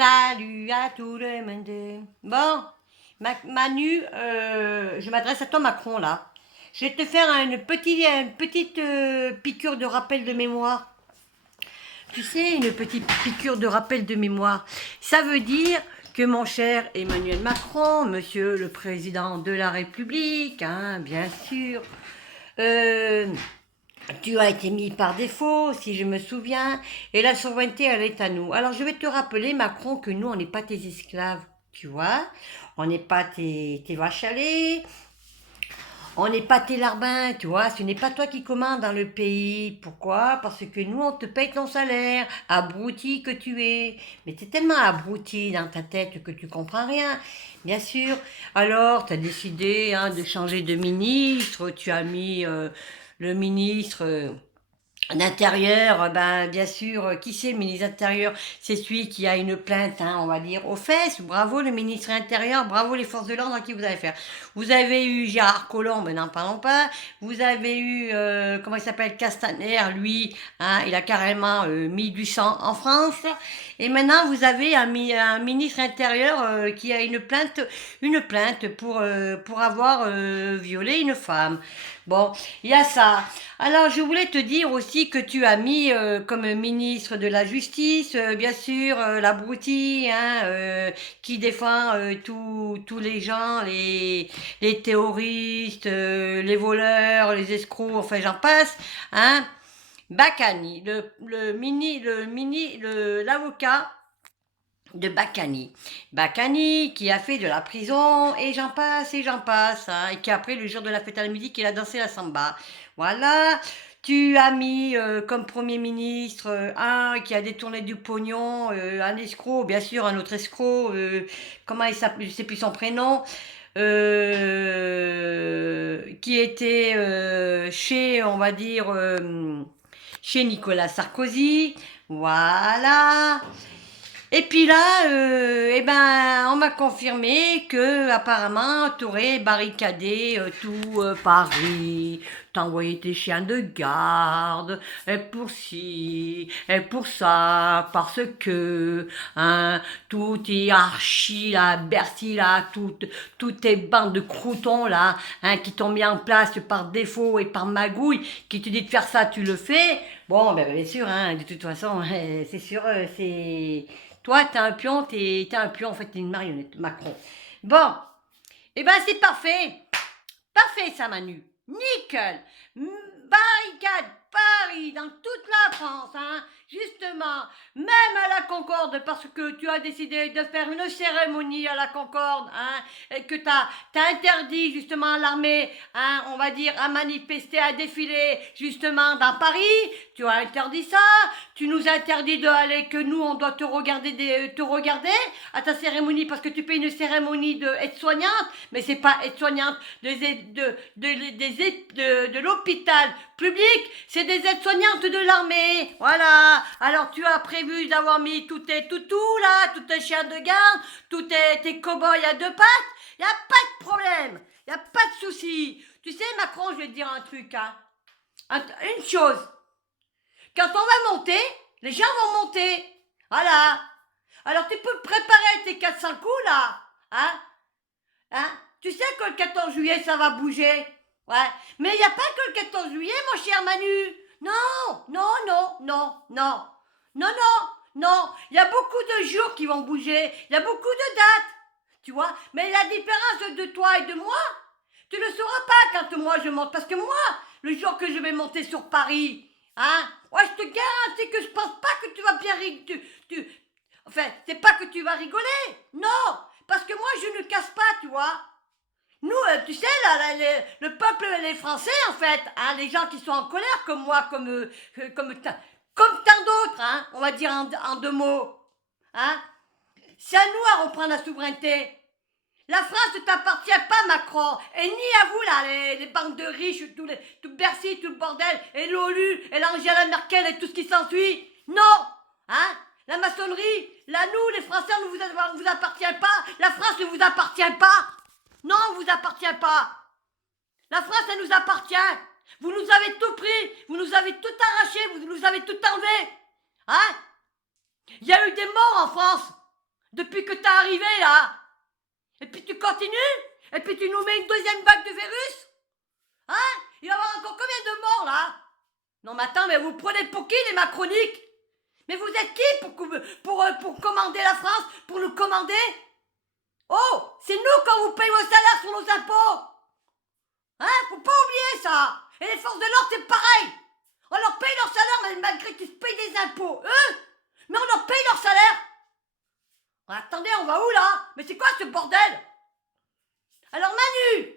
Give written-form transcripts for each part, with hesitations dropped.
Salut à tout le monde. Bon, Manu, je m'adresse à toi Macron là. Je vais te faire une petite piqûre de rappel de mémoire. Tu sais, une petite piqûre de rappel de mémoire. Ça veut dire que mon cher Emmanuel Macron, monsieur le président de la République, hein, bien sûr, euh, tu as été mis par défaut, si je me souviens, et la souveraineté, elle est à nous. Alors, je vais te rappeler, Macron, que nous, on n'est pas tes esclaves, tu vois. On n'est pas tes vaches à lait, on n'est pas tes larbins, tu vois. Ce n'est pas toi qui commandes dans le pays. Pourquoi? Parce que nous, on te paye ton salaire, abruti que tu es. Mais tu es tellement abruti dans ta tête que tu comprends rien. Bien sûr. Alors, tu as décidé hein, de changer de ministre. Tu as mis le ministre l'intérieur, ben bien sûr, qui c'est le ministre intérieur? C'est celui qui a une plainte, hein, on va dire, aux fesses. Bravo le ministre intérieur, bravo les forces de l'ordre à qui vous avez fait. Vous avez eu Gérard Collomb, mais n'en parlons pas. Vous avez eu, comment il s'appelle, Castaner, lui, hein, il a carrément mis du sang en France. Et maintenant, vous avez un ministre intérieur qui a une plainte pour avoir violé une femme. Bon, il y a ça. Alors, je voulais te dire aussi que tu as mis comme ministre de la Justice, bien sûr, l'abruti, hein, qui défend tous les gens, les terroristes, les voleurs, les escrocs, enfin j'en passe, hein. Bakani, l'avocat de Bakani. Bakani qui a fait de la prison et j'en passe, hein, et qui après le jour de la fête à la musique il a dansé la samba. Voilà. Tu as mis comme Premier ministre un qui a détourné du pognon, un escroc, bien sûr, un autre escroc, comment il s'appelle, je sais plus son prénom, qui était chez, on va dire, chez Nicolas Sarkozy. Voilà. Et puis là, eh ben, on m'a confirmé que apparemment, t'aurais barricadé tout Paris, t'as envoyé tes chiens de garde, et pour ci, et pour ça, parce que, hein, tout est archi là, Bercy là, toutes tes bandes de croutons là, hein, qui t'ont mis en place par défaut et par magouille, qui te dit de faire ça, tu le fais. Bon, ben bien sûr, hein, de toute façon, c'est sûr, c'est toi, t'es un pion, t'es un pion, en fait, t'es une marionnette, Macron. Bon, eh ben c'est parfait. Parfait ça, Manu. Nickel. Barricade Paris, dans toute la France, hein. Justement, même à la Concorde, parce que tu as décidé de faire une cérémonie à la Concorde, hein, et que t'as interdit justement à l'armée, hein, on va dire, à manifester, à défiler, justement, dans Paris. Tu as interdit ça. Tu nous interdis d'aller, que nous, on doit te regarder à ta cérémonie, parce que tu fais une cérémonie de aide-soignante, mais c'est pas aide-soignante de l'hôpital public, c'est des aides-soignantes de l'armée. Voilà. Alors tu as prévu d'avoir mis tous tes toutous là, tous tes chiens de garde, tous tes cow-boys à deux pattes. Y a pas de problème. Y a pas de souci. Tu sais, Macron, je vais te dire un truc, hein. Une chose. Quand on va monter, les gens vont monter. Voilà. Alors tu peux préparer tes 400 coups là. Hein? Hein? Tu sais que le 14 juillet, ça va bouger. Ouais. Mais il n'y a pas que le 14 juillet, mon cher Manu. Non, non, non, non, non. Non, non, non. Il y a beaucoup de jours qui vont bouger. Il y a beaucoup de dates. Tu vois? Mais la différence de toi et de moi, tu ne le sauras pas quand moi je monte. Parce que moi, le jour que je vais monter sur Paris, hein? Ouais, je te garantis que je pense pas que tu vas bien rigoler. Enfin, c'est pas que tu vas rigoler. Non. Parce que moi, je ne casse pas, tu vois. Nous, tu sais, le peuple, les Français, en fait, hein, les gens qui sont en colère, comme moi, comme tant d'autres, hein, on va dire en deux mots, hein, c'est à nous à reprendre la souveraineté. La France ne t'appartient pas, Macron, et ni à vous, là, les banques de riches, tout Bercy, tout le bordel, et l'OLU, et l'Angela Merkel, et tout ce qui s'ensuit. Non, hein, la maçonnerie, là, nous, les Français, on ne vous appartient pas, la France ne vous appartient pas. Non, on ne vous appartient pas. La France, elle nous appartient. Vous nous avez tout pris, vous nous avez tout arraché, vous nous avez tout enlevé. Hein? Il y a eu des morts en France. depuis que t'es arrivé là. Et puis tu continues, et puis tu nous mets une deuxième vague de virus. Hein? Il va y avoir encore combien de morts là? Non mais attends, mais vous prenez pour qui les macroniques? Mais vous êtes qui pour commander la France? Pour nous commander? Oh, c'est nous quand vous payez vos salaires sur nos impôts. Hein? Faut pas oublier ça. Et les forces de l'ordre, c'est pareil. On leur paye leur salaire malgré qu'ils se payent des impôts. Eux? Mais on leur paye leur salaire. Attendez, on va où là? Mais c'est quoi ce bordel? Alors Manu,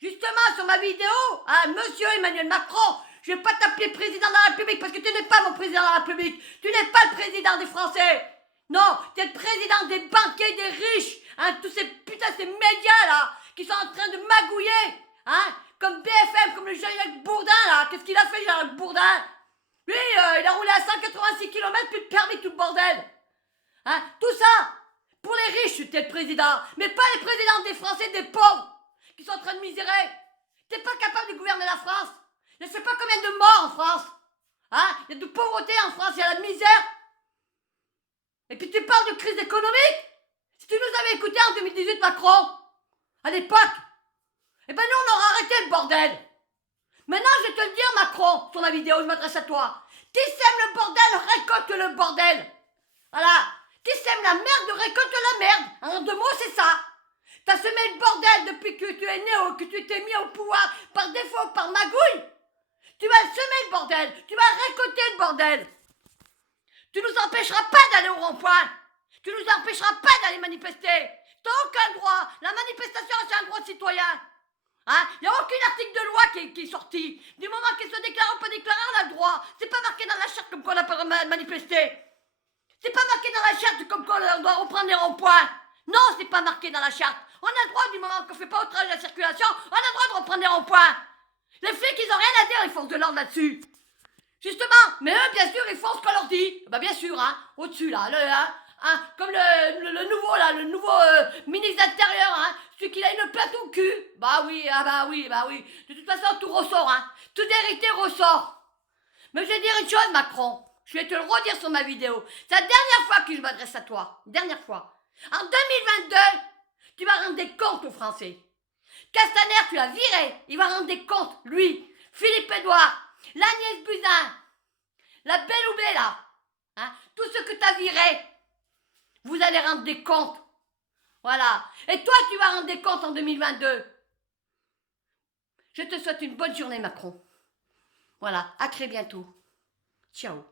justement sur ma vidéo, hein, Monsieur Emmanuel Macron, je vais pas t'appeler président de la République parce que tu n'es pas mon président de la République. Tu n'es pas le président des Français. Non, tu es le président des banquiers, des riches. Hein, tous ces ces médias là qui sont en train de magouiller. Hein, comme BFM, comme le Jean-Jacques Bourdin là. Qu'est-ce qu'il a fait Jean-Jacques Bourdin? Lui, il a roulé à 186 km, plus de permis, tout le bordel. Hein, tout ça, pour les riches, tu es le président. Mais pas les présidents des Français, des pauvres, qui sont en train de misérer. T'es pas capable de gouverner la France. Je sais pas combien de morts en France. Hein, il y a de pauvreté en France, il y a la misère. Et puis tu parles de crise économique. Si tu nous avais écouté en 2018, Macron, à l'époque, eh ben nous on aurait arrêté le bordel. Maintenant je vais te le dire, Macron, sur ma vidéo, je m'adresse à toi. Qui sème le bordel, récolte le bordel. Voilà. Qui sème la merde, récolte la merde. En deux mots, c'est ça. T'as semé le bordel depuis que tu es né, que tu t'es mis au pouvoir, par défaut, par magouille. Tu vas semer le bordel. Tu vas récolter le bordel. Tu nous empêcheras pas d'aller au rond-point. Tu nous empêcheras pas d'aller manifester. T'as aucun droit. La manifestation, c'est un droit citoyen. Hein? Il n'y a aucun article de loi qui est sorti. Du moment qu'il se déclare ou pas déclaré, on a le droit. C'est pas marqué dans la charte comme quoi on n'a pas manifesté. C'est pas marqué dans la charte comme quoi on doit reprendre les ronds-points. Non, c'est pas marqué dans la charte. On a le droit, du moment qu'on fait pas outrage à la circulation, on a le droit de reprendre les ronds-points. Les flics, ils ont rien à dire, les forces de l'ordre là-dessus. Justement, mais eux, bien sûr, ils font ce qu'on leur dit. Bah bien sûr, hein, au-dessus là, comme le nouveau là, le nouveau ministre d'Intérieur, hein, celui qui a une plaque au cul. Bah oui, bah oui. De toute façon, tout ressort, hein. Toute vérité ressort. Mais je vais dire une chose, Macron. Je vais te le redire sur ma vidéo. C'est la dernière fois que je m'adresse à toi. Dernière fois. En 2022, tu vas rendre des comptes aux Français. Castaner, tu l'as viré. Il va rendre des comptes, lui. Philippe Édouard, l'Agnès Buzyn, la Belloubet là. Hein, tout ce que tu as viré, vous allez rendre des comptes. Voilà. Et toi, tu vas rendre des comptes en 2022. Je te souhaite une bonne journée, Macron. Voilà. À très bientôt. Ciao.